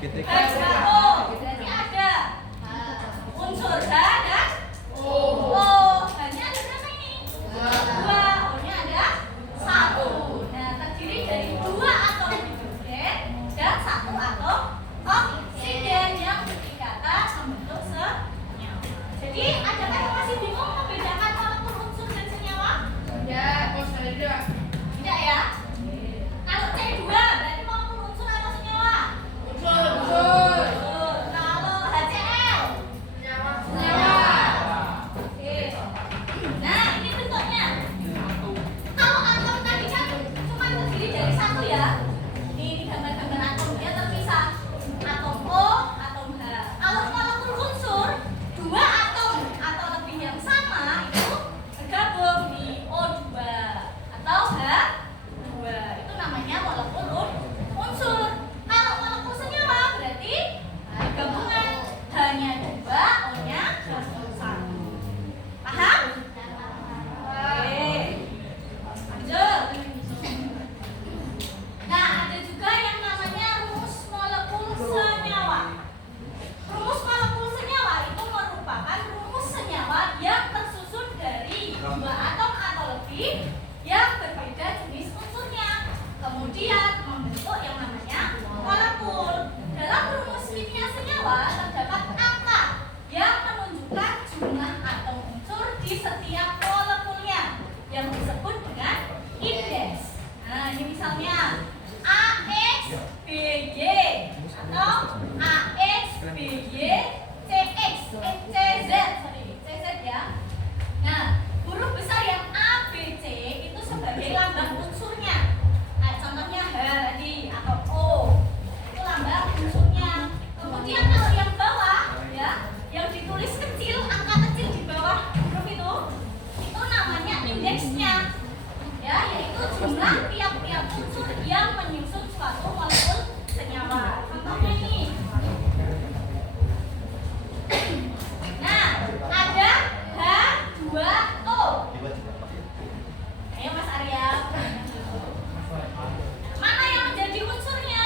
H2O. Berarti ada unsur H dan O. H-nya ada berapa ini? 2. O-nya ada 1. Nah, terdiri dari 2 atom hidrogen dan 1 atom oksigen yang berikatan membentuk senyawa. Jadi, adakah yang masih bingung membedakan molekul unsur dan senyawa? Tidak ya? Kalau C2 berarti molekul unsur atau senyawa? Unsur. Kalau HCl? Senyawa. Oke. Nah, ini bentuknya. Kalau atom tadi kan cuma terdiri dari 1 ya. Ini gambar-gambar atom dia terpisah. Atom O, atom H. Kalau molekul unsur 2 atom atau lebih yang sama itu bergabung di O2 atau H2. Itu namanya molekul unsur. Kalau molekul senyawa berarti gabungan hanya 2, O-nya 1. Paham? Oke. Lanjut. Nah, ada juga yang namanya rumus molekul senyawa. Rumus molekul senyawa itu merupakan rumus senyawa yang tersusun dari 2 atom atau lebih yang berbeda jenis unsurnya. Kemudian membentuk yang namanya molekul. Dalam rumus kimia senyawa terdapat angka yang menunjukkan jumlah atom unsur di setiap molekulnya yang disebut dengan indeks. Nah, ini misalnya AXBY atau AXBY CZ ya. Nah, huruf besar yang A, B, C itu sebagai lambang unsurnya. Nah, contohnya H tadi atau O itu lambang unsurnya. Kemudian kalau yang bawah ya, yang ditulis kecil, angka kecil di bawah huruf itu namanya indeksnya. Ya, yaitu jumlah tiap-tiap unsur yang menyusun suatu molekul senyawa. Contohnya ini. Nah, ada H2O. Ayo Mas Arya. Mana yang menjadi unsurnya?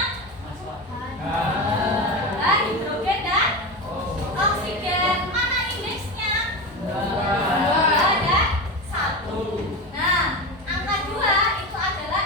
Hidrogen dan oksigen. Mana indeksnya? 2 dan 1. Nah, angka 2 itu adalah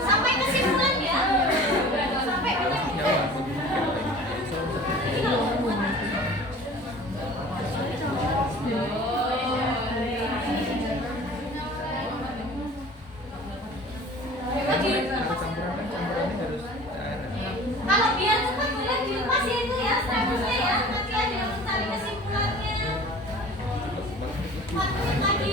Sampai kesimpulan ya. Sampai kalau biar cepat boleh dilepas ya itu ya statusnya ya. Nanti ada yang mencari kesimpulannya. 4 menit lagi.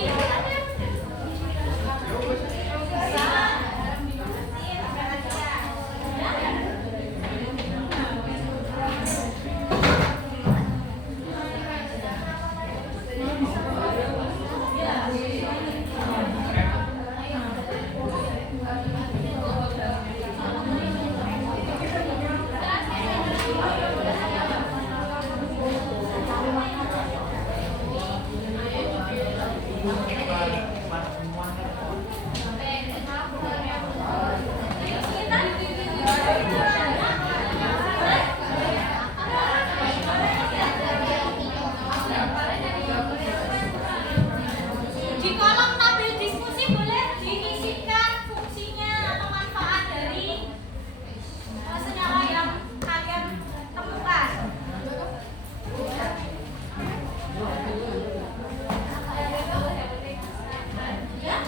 Di kolom tabel diskusi boleh diisikan fungsinya atau manfaat dari senyawa yang kalian temukan. Ya?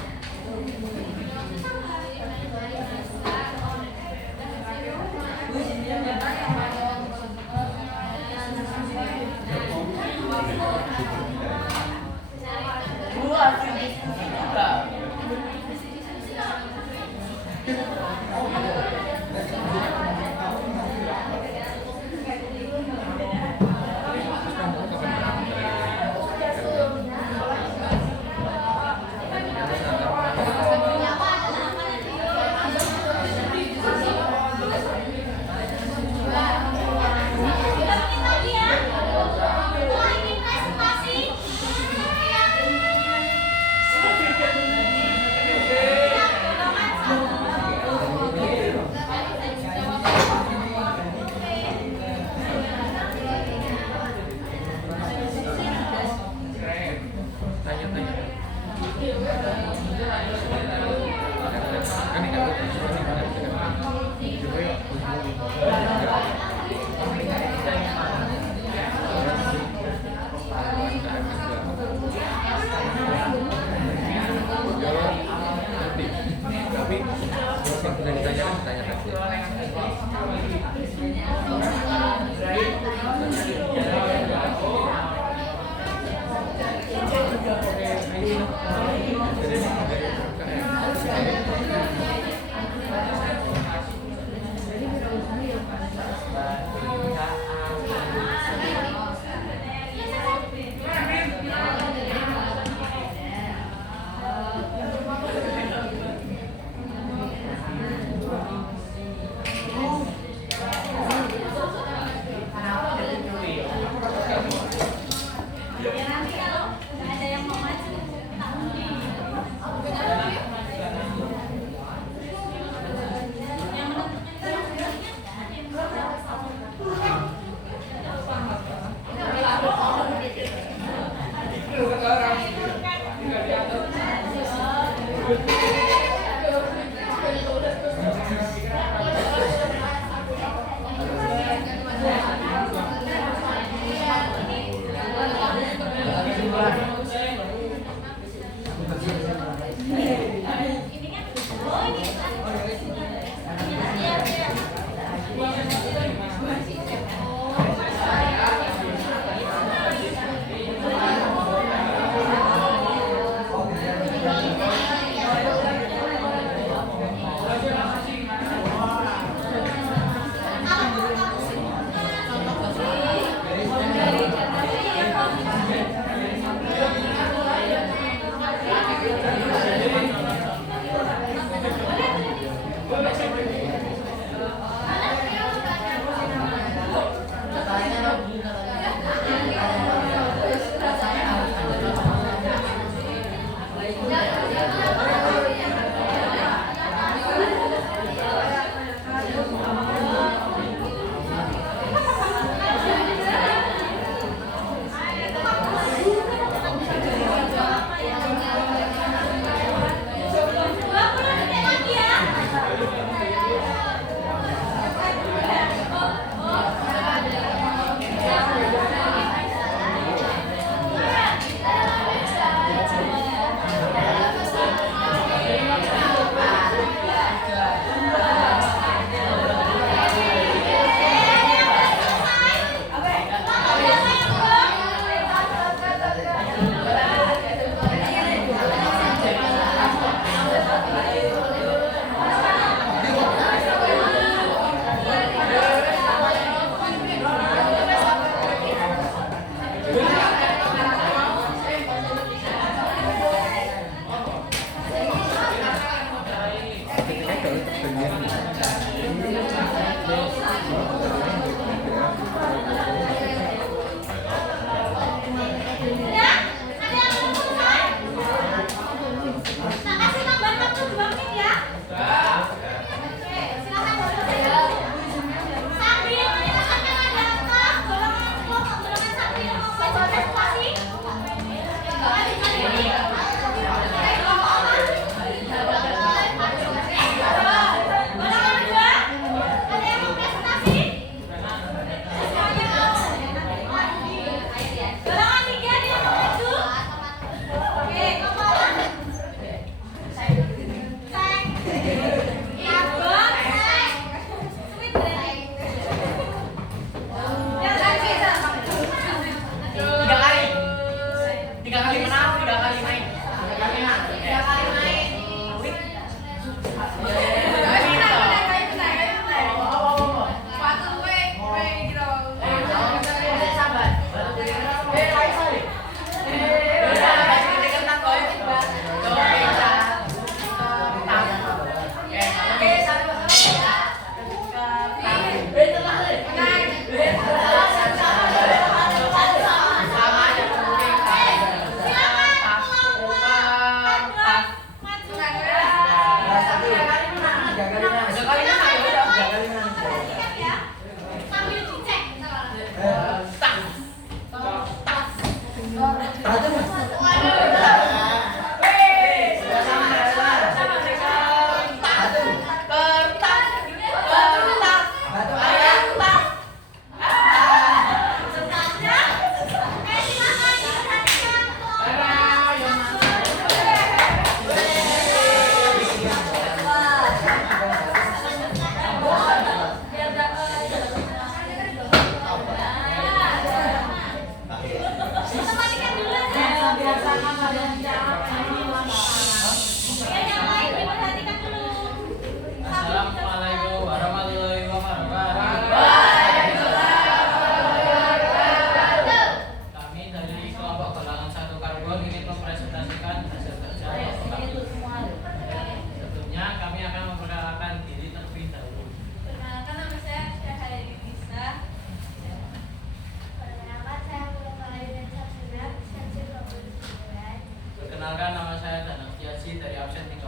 Perkenalkan, nama saya Danang Tiaji dari absen 13.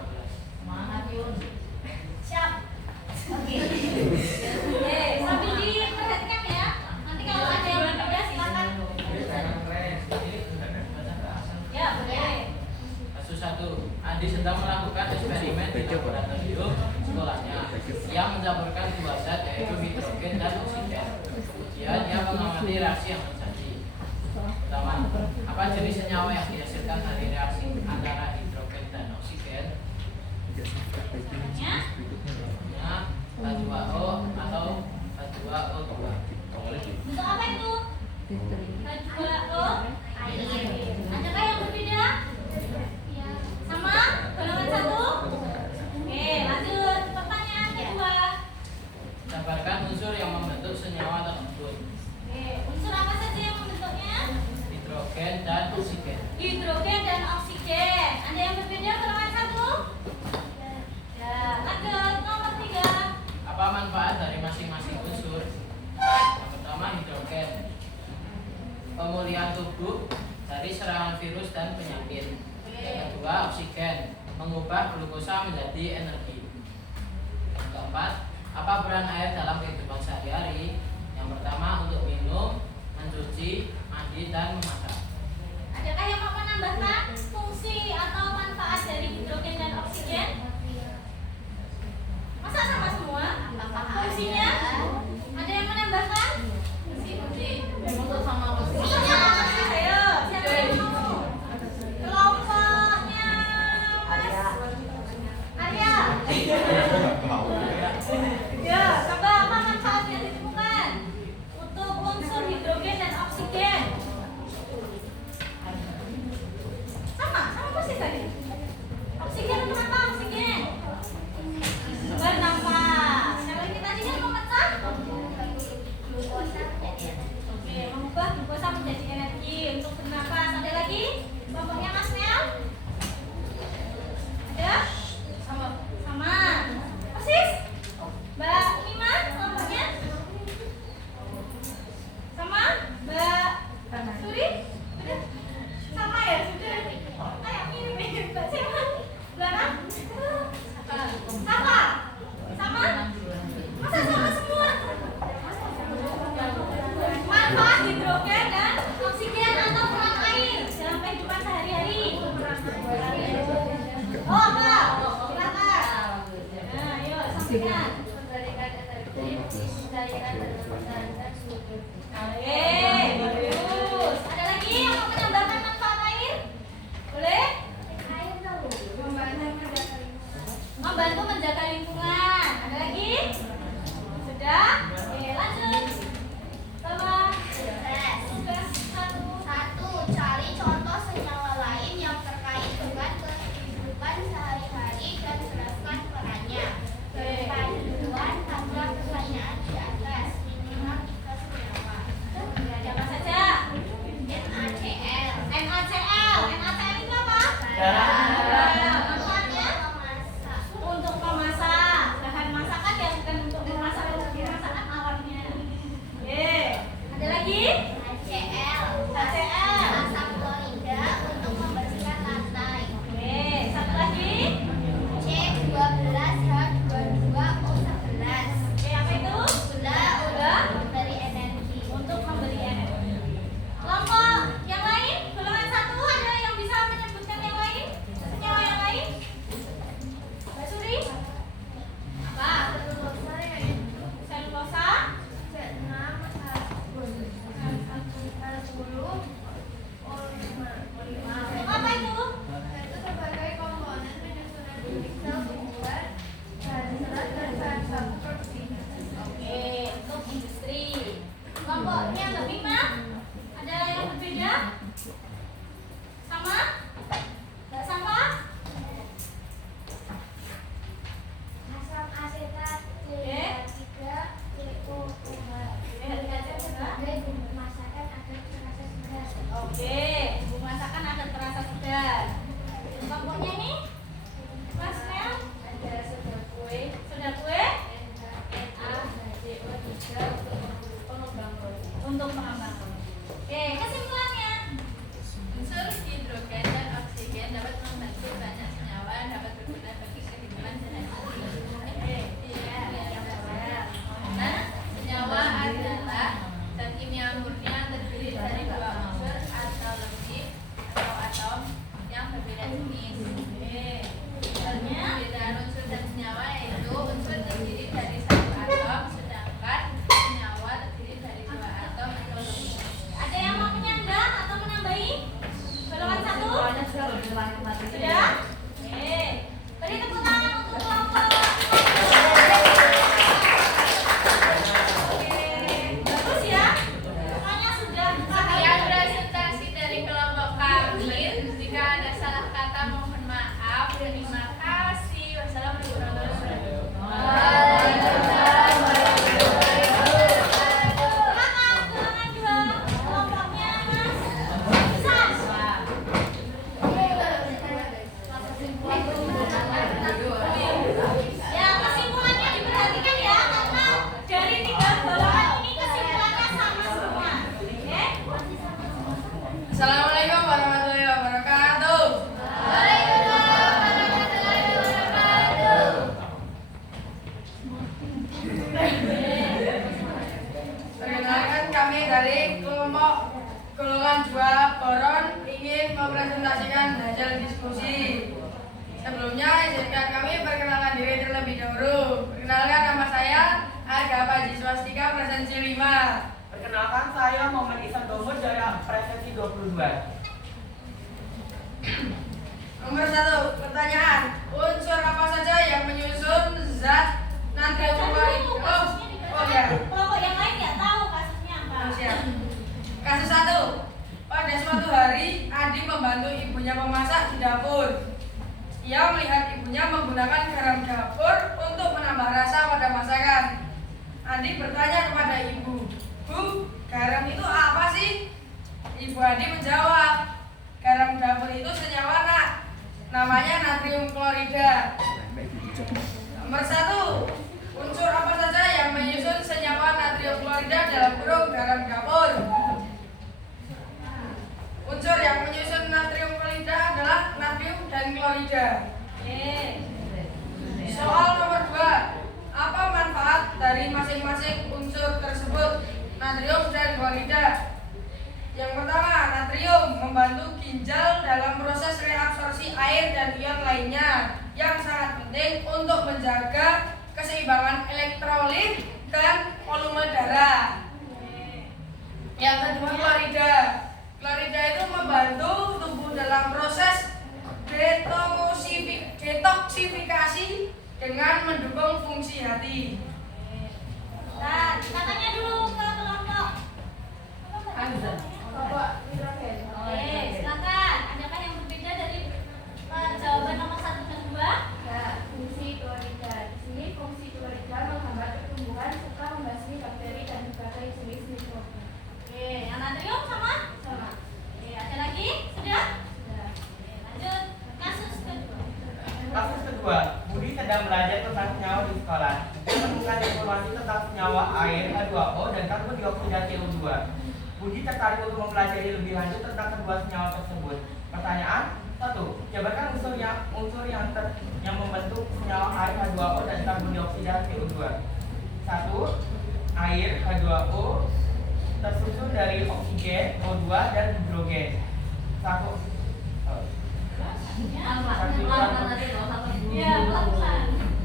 Semangat Yun. Siap. Oke. Sambil diperhatikan ya. Nanti kalau ada yang berbeda silakan. Ya, boleh. Kasus 1. Andi sedang melakukan eksperimen di laboratorium sekolahnya. Ia mencampurkan dua zat yaitu hidrogen dan oksigen. Kemudian ia mengamati reaksi yang terjadi. Pertama, apa jenis senyawa yang dihasilkan dari reaksi antara hidrogen dan oksigen? Contohnya H2O atau H2O2. bentuk apa itu? H2O air. Adakah yang berbeda? Sama? Golongan 1? Oke, lanjut. Pertanyaan kedua. Jabarkan unsur yang membentuk senyawa tersebut. Oke, unsur apa saja yang membentuknya? Hidrogen dan oksigen. Hidrogen dan oksigen. Ada yang berbeda golongan 1? Ya, lanjut. Nomor 3. Apa manfaat dari masing-masing unsur? Yang pertama hidrogen, pemulihan tubuh dari serangan virus dan penyakit. Yang kedua oksigen, mengubah glukosa menjadi energi. Yang keempat, apa peran air dalam kehidupan sehari-hari? Yang pertama untuk minum, mencuci, mandi, dan memasak. Adakah yang mau menambahkan fungsi atau manfaat dari hidrogen dan oksigen? Masa sama semua? Fungsinya? Ada yang menambahkan? Fungsi. Fungsinya apa sih? Ayo, siapa yang mau? Kelompoknya Mas Arya. Ya, coba apa manfaat yang ditemukan untuk unsur hidrogen dan oksigen? Sama persis tadi. Oksigen untuk apa? Oksigen bernafas. Kalau ini tadi kan memecah glukosa. Oke, mengubah glukosa menjadi energi untuk bernafas. Ada lagi? Kelompoknya Mas Mel? Ada? Sama. Memberikan bagus. Ada lagi yang mau menambahkan manfaat air? Boleh? Membantu menjaga lingkungan. Ada lagi? Sudah? Oke, lanjut. Bapak. Satu, cari contoh senyawa lain yang terkait dengan kehidupan sehari-hari dan jelaskan perannya. Panduan tanpa pertanyaan di atas minimal 3 senyawa. Siapa saja? NaCl. NaCl. NaCl itu apa? Manfaatnya untuk memasak. Bahan masakan ya, bukan untuk memasak masakan awalnya. Oke. Ada lagi? HCl. HCl. Asam klorida untuk membersihkan lantai. Oke. Satu lagi. C12H22O11. Oke, apa itu? Gula memberi energi. Untuk memberi energi. Kelompok yang lain, golongan 1 ada yang bisa menyebutkan yang lain? Senyawa yang lain? Mbak Suri? Apa? Selulosa? Untuk apa itu? Itu sebagai komponen penyusunan unit sel tumbuhan dan serat dan bahan baku produksi. Oke, untuk industri. Kelompoknya lebih mah? Ada yang berbeda? Sama? Nggak sama? Asam asetat C3 CO2 sebagai bumbu masakan agar terasa segar. Oke, bumbu masakan akan terasa segar. Kelompoknya ini? Mas Nel? Ada soda kue, Sudah kue? NaCO3 untuk pengembang roti. Untuk pengembang. Oke, kesimpulannya. Unsur hidrogen dan oksigen dapat membantu banyak senyawa yang dapat berguna bagi kehidupan sehari-hari. Nah, senyawa adalah zat kimia murni yang terdiri dari 2 unsur atau lebih atau atom yang berbeda jenis. Perbedaan unsur dan senyawa yaitu unsur terdiri dari 1 atom, sedangkan senyawa terdiri dari 2 atom atau lebih. Ada yang mau menambah atau menambahi? Golongan 1? Sudah? Oke. Beri tepuk tangan untuk kelompok. Oke. Bagus ya? Semuanya sudah Sekian presentasi dari kelompok kami. Jika ada salah kata mohon maaf. Terima kasih. Wassalamualaikum warahmatullahi Semangat, golongan 2. Kelompoknya Mas Sas. Ya, kesimpulannya diperhatikan ya, karena dari 3 golongan ini kesimpulannya sama semua. Oke? Assalamualaikum warahmatullahi wabarakatuh. Perkenalkan kami dari kelompok golongan 2 Boron ingin mempresentasikan hasil diskusi. Sebelumnya izinkan kami perkenalkan diri terlebih dahulu. Perkenalkan nama saya Arga Paji Swastika Presensi 5. Perkenalkan, saya Muhammad Ihsan Gomur dari Presensi 22. Nomor 1, pertanyaan. Unsur apa saja yang menyusun zat natrium klorida? Oh ya. Kelompok yang lain nggak tahu kasusnya apa. Siap. Kasus 1. Pada suatu hari, Adi membantu ibunya memasak di dapur. Ia melihat ibunya menggunakan garam dapur untuk menambah rasa pada masakan. Adi bertanya kepada ibu, "Bu, garam itu apa sih?" Ibu Adi menjawab, "Garam dapur itu senyawa, Nak. Namanya natrium klorida." Nomor 1. Unsur apa saja yang menyusun senyawa natrium klorida dalam kurung garam dapur? Unsur yang menyusun natrium klorida adalah natrium dan klorida. Soal nomor 2. Apa manfaat dari masing-masing unsur tersebut, natrium dan klorida? Yang pertama, natrium membantu ginjal dalam proses reabsorpsi air dan ion lainnya yang sangat penting untuk menjaga keseimbangan mendukung fungsi hati. Nah, katanya dulu ke kelompok. Kelompok hidrogen. Oke, silakan. Adakah yang berbeda dari jawaban nomor 1 dan 2? Ya, fungsi klorida. Di sini fungsi klorida menghambat pertumbuhan serta membasmi bakteri dan berbagai jenis mikroba. Oke, yang natrium sama? Sama. Oke, ada lagi? Sudah? Ya. Oke, lanjut. Kasus kedua. Kasus kedua, Budi sedang belajar tentang senyawa di sekolah. Dia menemukan informasi tentang senyawa air H2O dan karbon dioksida CO2. Budi tertarik untuk mempelajari lebih lanjut tentang kedua senyawa tersebut. Pertanyaan 1. Jabarkan unsur yang membentuk senyawa air H2O dan karbon dioksida CO2. 1. Air H2O tersusun dari oksigen, O2 dan hidrogen. 1. Ya, pelan-pelan.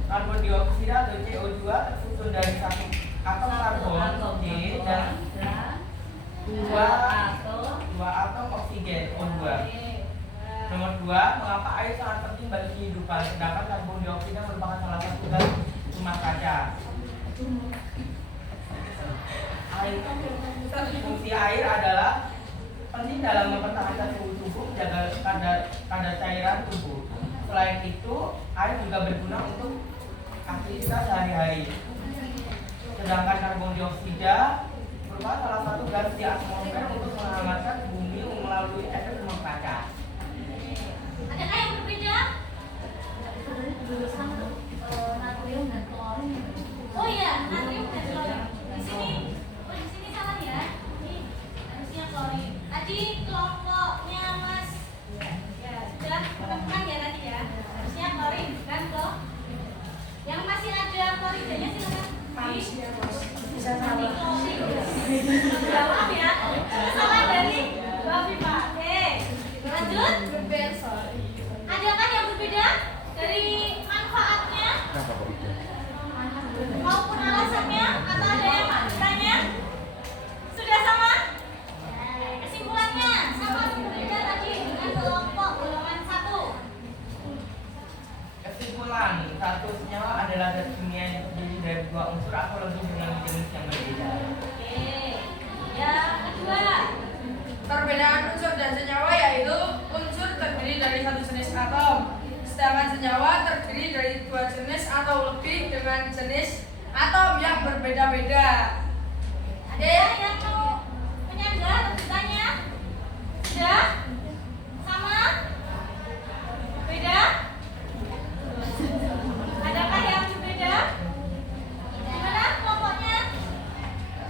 Karbon dioksida atau CO2 tersusun dari satu atom karbon C dan dua atom oksigen O2. Nomor 2, mengapa air sangat penting bagi kehidupan, sedangkan karbon dioksida merupakan salah satu gas rumah kaca. Fungsi air adalah penting dalam mempertahankan suhu tubuh, menjaga kadar cairan tubuh. Selain itu, air juga berguna untuk aktivitas sehari-hari. Sedangkan karbon dioksida merupakan salah satu gas di atmosfer untuk menghangatkan bumi melalui efek rumah kaca. Adakah yang berbeda? Natrium dan klorin. Oh iya, natrium dan klorin. Di sini salah ya. Ini harusnya klorin. Tadi kelompoknya Mas. Ya, sudah menemukan ya tadi ya. Harusnya klorin bukan kok. Yang masih ada kloridanya silakan. Bisa salah. Maaf ya. Salah dari Mbak Viva. Oke. Lanjut. Adakah yang berbeda dari manfaatnya maupun alasannya atau ada yang bertanya? Sudah sama? Kesimpulannya sama berbeda tadi dengan kelompok golongan 1. Kesimpulan, satu senyawa adalah zat kimia yang terdiri dari dua unsur atau lebih dengan jenis yang berbeda. Oke. Yang kedua. Perbedaan unsur dan senyawa yaitu unsur terdiri dari satu jenis atom, sedangkan senyawa terdiri dari dua jenis atau lebih dengan jenis atom yang berbeda-beda. Ada yang mau menyanggah atau bertanya? Sudah? Sama? Beda? Adakah yang berbeda? Gimana kelompoknya?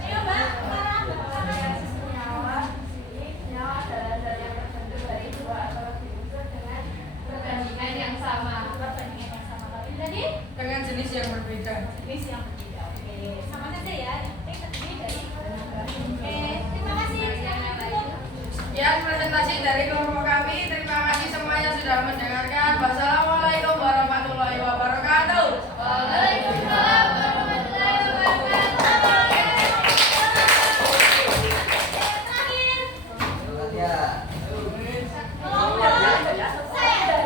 Ayo Mbak, Farah. Senyawa adalah zat yang terbentuk dari dua atau lebih unsur dengan perbandingan yang sama. Tadi? Dengan jenis yang berbeda. Jenis yang berbeda. Oke, sama saja ya. Yang terdiri dari. Oke, terima kasih. Silakan tutup. Sekian presentasi dari kelompok kami. Terima kasih semuanya sudah mendengarkan. Wassalamualaikum warahmatullahi wabarakatuh. Waalaikumsalam warahmatullahi wabarakatuh. Terakhir. Ya. Kelompok saya.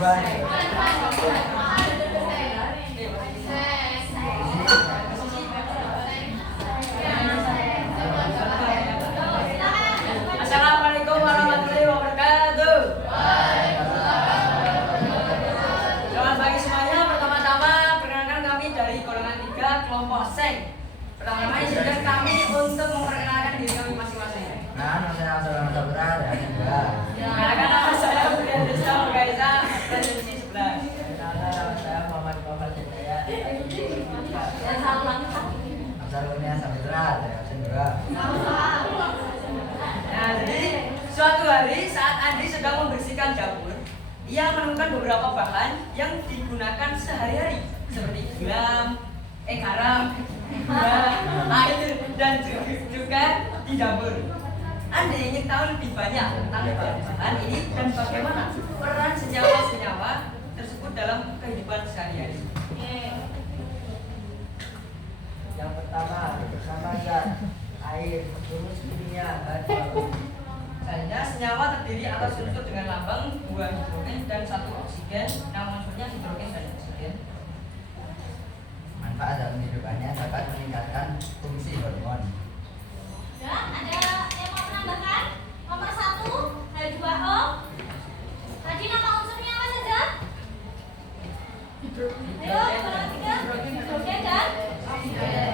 Baik. Assalamualaikum warahmatullahi wabarakatuh. Selamat pagi semuanya. Pertama-tama perkenalkan kami dari golongan 3 kelompok Seng. Pertama sudah kami untuk memperkenalkan diri kami masing-masing. Nah, nama saya Abdul Sabra dari Mbak. Perkenalkan nama saya Budian Desa Gaisa dari divisi 11. Nama saya Muhammad Muhammad Jaya. Dan satu lagi Pak. Abdulnya Sabra dari Absen 2. Nah, jadi suatu hari saat Andi sedang membersihkan dapur, ia menemukan beberapa bahan yang digunakan sehari-hari seperti garam, gula, air, dan juga di dapur. Anda ingin tahu lebih banyak tentang bahan ini dan bagaimana peran senyawa-senyawa tersebut dalam kehidupan sehari-hari. Yang pertama, bersama zat air, rumus kimia H2O. Selanjutnya, senyawa terdiri atas unsur dengan lambang 2 hidrogen dan 1 oksigen, yang unsurnya hidrogen dan oksigen. Ayo, golongan 3. Hidrogen dan oksigen.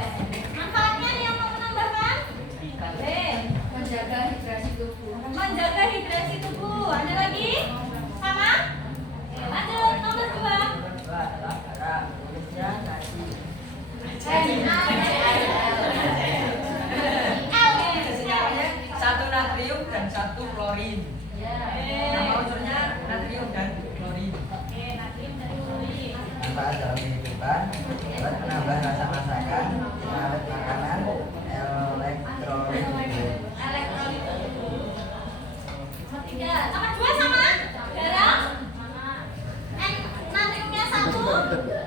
Manfaatnya ada yang mau menambahkan? Boleh. Menjaga hidrasi tubuh. Menjaga hidrasi tubuh. Ada lagi? Sama? Oke, lanjut. Nomor 2. Kedua adalah garam, tulisnya nasi. Satu natrium dan satu klorin. Nama unsurnya natrium dan klorin. Oke, natrium dan klorin. Manfaat dalam kehidupan, dapat menambah rasa masakan, pengawet makanan, elektrolit. Elektrolit tubuh. Nomor 3. Nomor 2 sama? Garam? Natriumnya 1,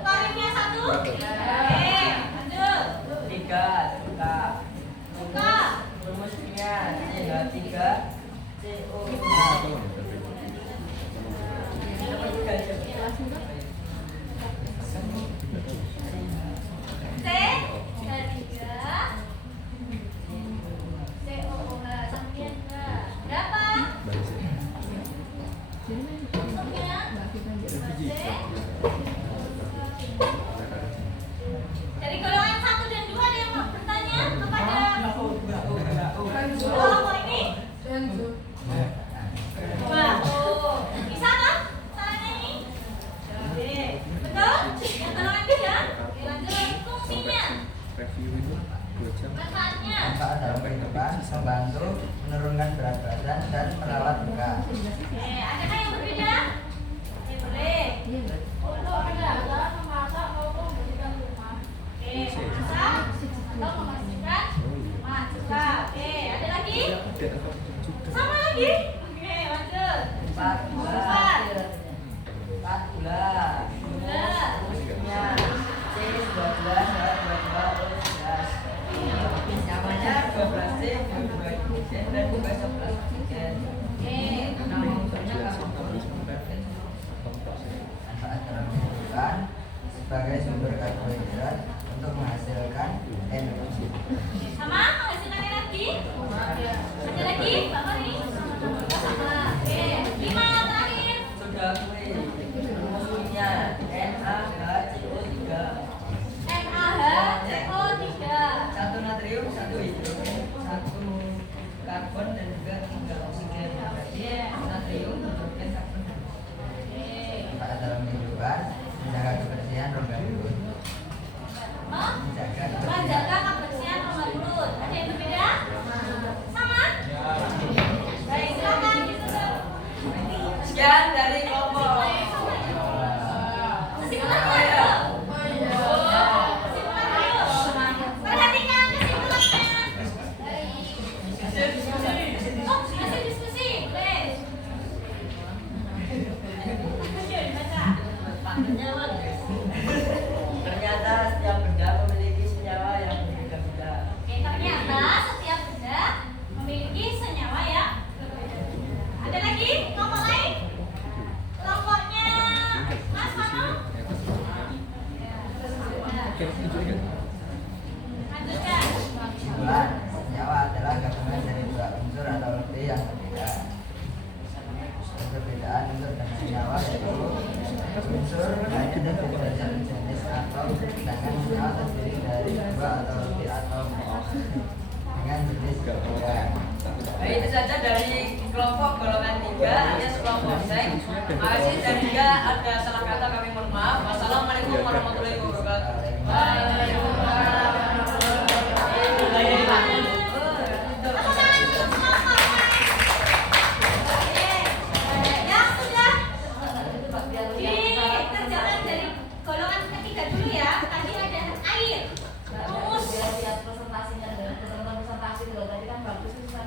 klorinnya 1. Oke, lanjut. Tiga, suka. Suka. Rumusnya CH3 CO. C, H3, COOH, kemudian berapa? Unsurnya? Dari golongan 1 dan 2 ada yang mau bertanya kepada kelompok ini? Wah, oh, bisa kan caranya ini? Oke, betul? Yang golongan 3? Oke, lanjut. Fungsinya? Manfaatnya? Manfaat dalam kehidupan, membantu menurunkan berat badan dan merawat luka. Oke, adakah yang berbeda? Oke, boleh. Untuk menjaga, memasak maupun membersihkan rumah. Oke, memasak atau membersihkan rumah juga. Oke, ada lagi? Sama lagi? Oke, lanjut. Empat gula. Empat. Empat gula. Gula. Rumusnya C12 H22O11. Namanya 12C 22 hidrogen dan 11 oksigen. Oke. Nama unsurnya karbon. Manfaat dalam kehidupan sebagai sumber karbohidrat untuk menghasilkan energi. Sama menghasilkan energi? Ada lagi? Bapak ini? Sama. Oke, 5 yang terakhir. Sudah kue. Rumusnya NaHCO3. NaHCO3. Satu natrium, satu hidrogen, satu karbon dan juga 3 oksigen. Berarti natrium, hidrogen, karbon. Oke. Manfaat dalam kehidupan menjaga kebersihan rongga mulut. Menjaga kebersihan rongga mulut. Ada yang berbeda? Sama? Baik, silakan ditutup. Sekian dari kelompok. Kesimpulan dulu. Kesimpulan dulu. Perhatikan kesimpulannya. Oh, masih diskusi. Boleh. Ayo dibaca. Ternyata setiap benda memiliki senyawa yang berbeda-beda. Oke, ternyata setiap benda memiliki senyawa yang berbeda-beda. Ada lagi kelompok lain? Kelompoknya Mas Manu? Lanjutkan. Kesimpulan, senyawa adalah gabungan dari dua unsur atau lebih yang berbeda. Perbedaan unsur dan senyawa yaitu unsur hanya terdiri dari satu jenis atom, sedangkan senyawa terdiri dari dua atau lebih atom dengan jenis berbeda. Baik, itu saja dari kelompok golongan 3 alias kelompok sek. Makasih dan jika ada salah kata kami mohon maaf. Wassalamualaikum warahmatullahi wabarakatuh. Yang sudah dikerjakan dari golongan ketiga dulu ya. Tadi ada air, rumus. Lihat presentasinya dan presentasi itu tadi kan bagus itu kan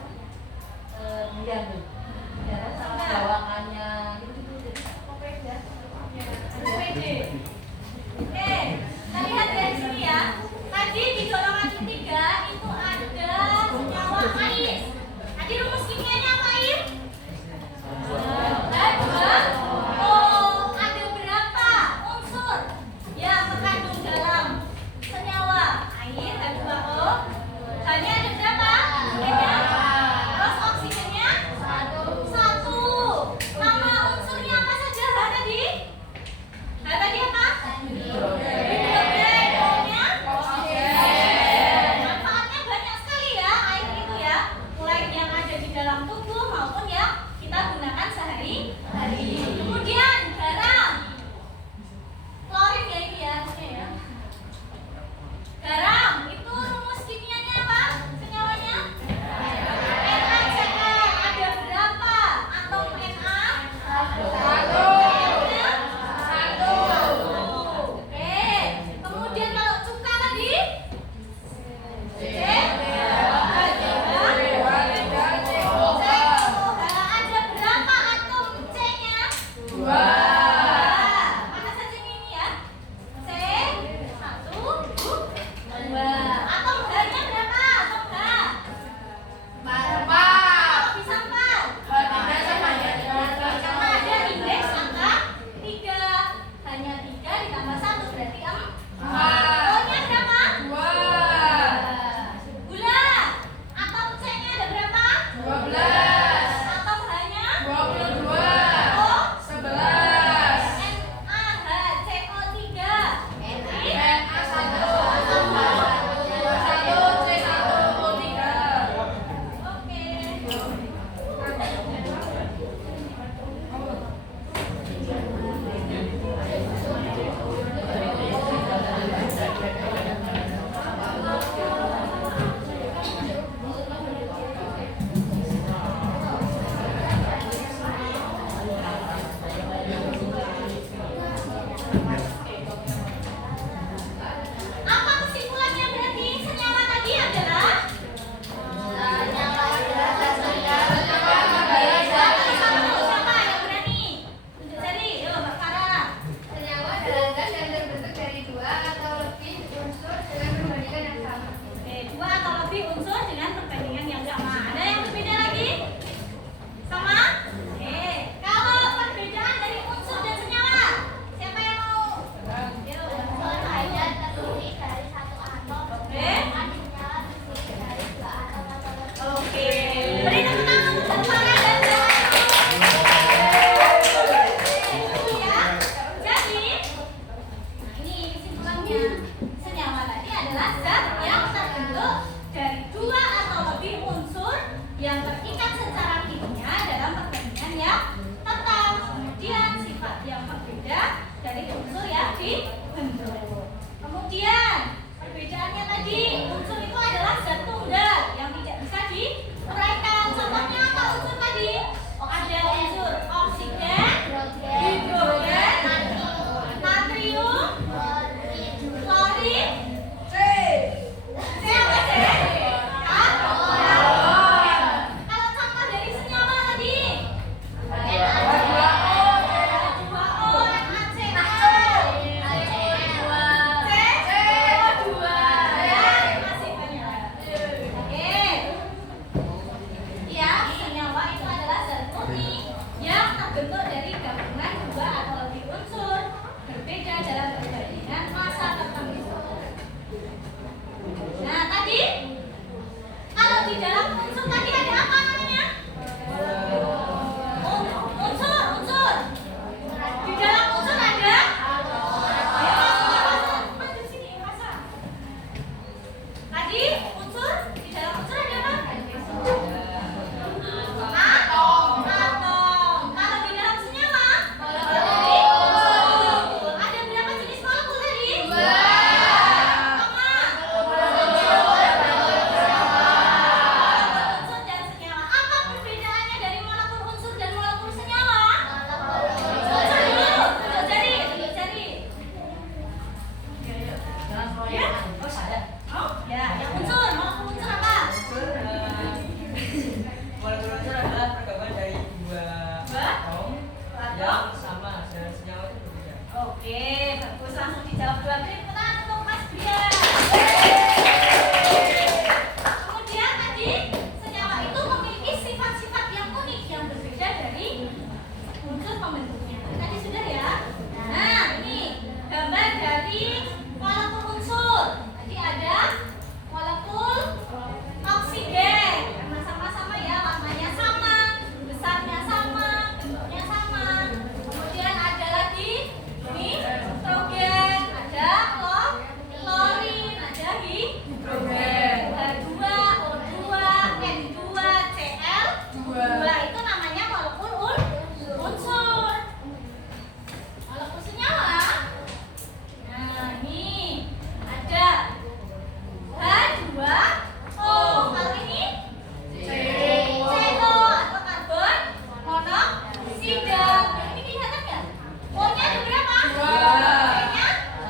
lihat tuh ya kan sama bawaannya gitu jadi kopi ya PD. Oke, kita lihat dari sini ya. Tadi di golongan ketiga itu ada senyawa air. Tadi rumus kimianya apa air? H2O. Ada berapa unsur yang terkandung dalam senyawa air H2O? Hanya ada berapa? Terus oksigennya? 1. contohnya. Senyawa tadi adalah zat yang terbentuk dari dua atau lebih unsur yang terikat secara kimia dalam perbandingan yang tetap. Kemudian sifat yang berbeda dari unsur yang dibentuk. Kemudian perbedaannya tadi, unsur itu adalah zat tunggal yang tidak bisa diuraikan. Contohnya apa unsur tadi? Ada unsur oksigen, hidrogen, natrium, klorin, C apa C? Kalau contoh dari senyawa tadi, H2O, NaCl, CO2, masih banyak. Oke. Ya, senyawa itu adalah zat murni yang terbentuk dari gabungan dua atau lebih unsur berbeda dalam perbandingan massa tertentu. Nah, tadi kalau di dalam unsur tadi ada apa namanya? Unsur. Di dalam unsur ada? Ayo, maju sini, Masa. Tadi unsur, di dalam unsur ada apa? Atom. Kalau di dalam senyawa, ada berapa jenis molekul tadi? Unsur dan senyawa. Apa perbedaannya dari molekul unsur dan molekul senyawa? Unsur dulu, tunjuk jari. Ya? Oh, ada. Oh, ya. Yang unsur, molekul unsur apa? Molekul unsur adalah pergabungan dari dua atom yang Atom. sama dan senyawa itu berbeda. Oke, bagus, langsung dijawab. Dua beri tepuk tangan untuk Mas Brian. Kemudian tadi senyawa itu memiliki sifat-sifat yang unik yang berbeda dari unsur pembentuknya. Tadi sudah ya. Nah, ini gambar dari molekul unsur. Tadi ada molekul oksigen. Karena sama-sama ya, warnanya sama, besarnya sama, bentuknya sama. Kemudian ada lagi nitrogen, ada klorin, ada hidrogen. H2O2, N2Cl2 itu namanya molekul unsur. Molekul senyawa. Nah, ini ada H2O. Kalau ini CO atau karbon monoksida. Ini kelihatan nggak? O-nya ada berapa? C-nya?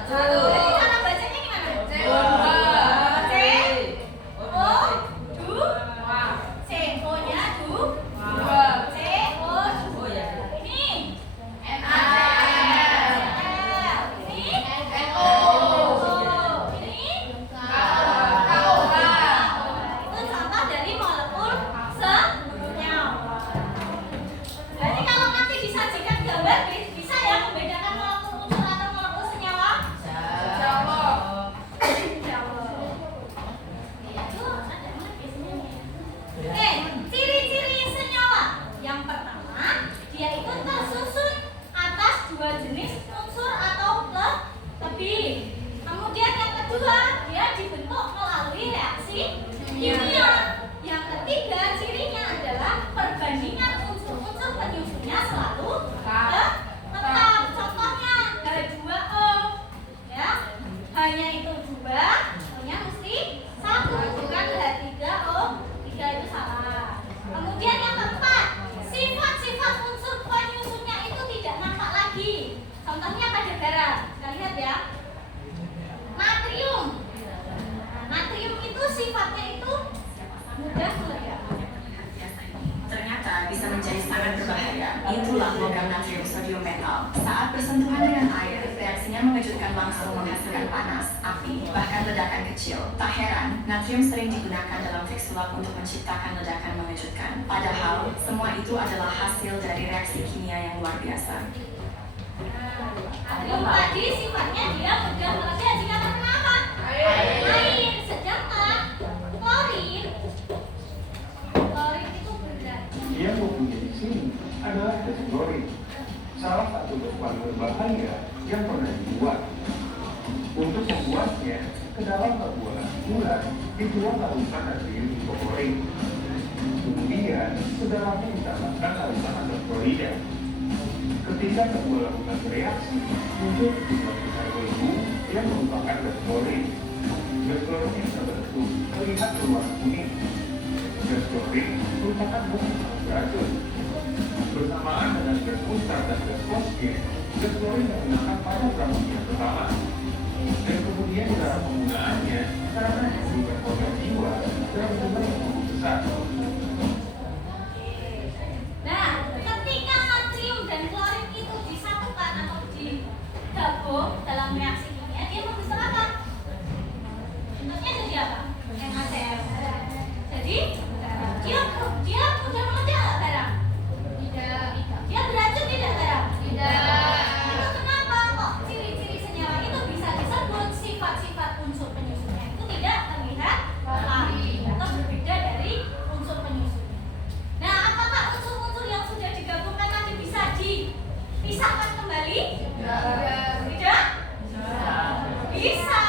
Jadi cara bacanya gimana? C, O, du, C. O-nya du, C, O, du. Ini NaCl. Ini NO. Ini KOH. Itu contoh dari molekul senyawa. Berarti kalau nanti disajikan gambar bisa ya membedakan molekul unsur atau molekul senyawa? Oke, ciri-ciri senyawa. Yang pertama, dia itu tersusun atas dua jenis unsur atau lebih. Kemudian yang kedua, dia dibentuk melalui reaksi kimia. Yang ketiga, cirinya adalah perbandingan unsur-unsur penyusunnya selalu tetap. Contohnya H2O, ya, hanya itu dua, O-nya mesti satu, bukan H3O3 itu salah. Kemudian yang keempat, sifat-sifat unsur penyusunnya itu tidak nampak lagi. Contohnya pada garam, kita lihat ya. Natrium. Natrium itu sifatnya itu mudah meledak. Ternyata bisa menjadi sangat berbahaya. Itulah logam natrium sodium metal. Saat bersentuhan dengan air, reaksinya mengejutkan langsung menghasilkan panas, api, bahkan ledakan kecil. Tak heran, natrium sering digunakan dalam trik sulap untuk menciptakan ledakan mengejutkan. Padahal, semua itu adalah hasil dari reaksi kimia yang luar biasa. Natrium tadi sifatnya dia mudah meledak jika terkena apa? Air. Sedangkan klorin itu berat. Yang mempunyai di sini adalah klorin, salah satu bahan berbahaya yang pernah dibuat. Untuk ke dalam pembuatan bulan dituang larutan natrium hipoklorit. Kemudian, sedalamnya ditambahkan larutan asam klorida. Ketika kedua larutan bereaksi, muncul sejumlah besar gelembung yang merupakan gas klorin. Gas klorin yang terbentuk terlihat berwarna kuning. Gas klorin merupakan gas yang sangat beracun. Bersamaan dengan gas mustar dan gas fosgen, gas klorin digunakan pada pramudia pertama. Dan kemudian cara penggunaannya karena menimbulkan korban jiwa dalam jumlah yang cukup besar. Nah, ketika natrium dan klorin itu disatukan atau digabung dalam reaksi kimia, dia membentuk apa? Bentuknya jadi apa? NaCl. Jadi dia mudah meledak nggak garam? Tidak. Dia beracun tidak garam? Tidak. Itu kenapa kok ciri-ciri senyawa itu bisa disebut sifat-sifat unsur penyusunnya itu tidak terlihat alami atau berbeda dari unsur penyusunnya. Nah, apakah unsur-unsur yang sudah digabungkan tadi bisa dipisahkan kembali? Tidak. Bisa.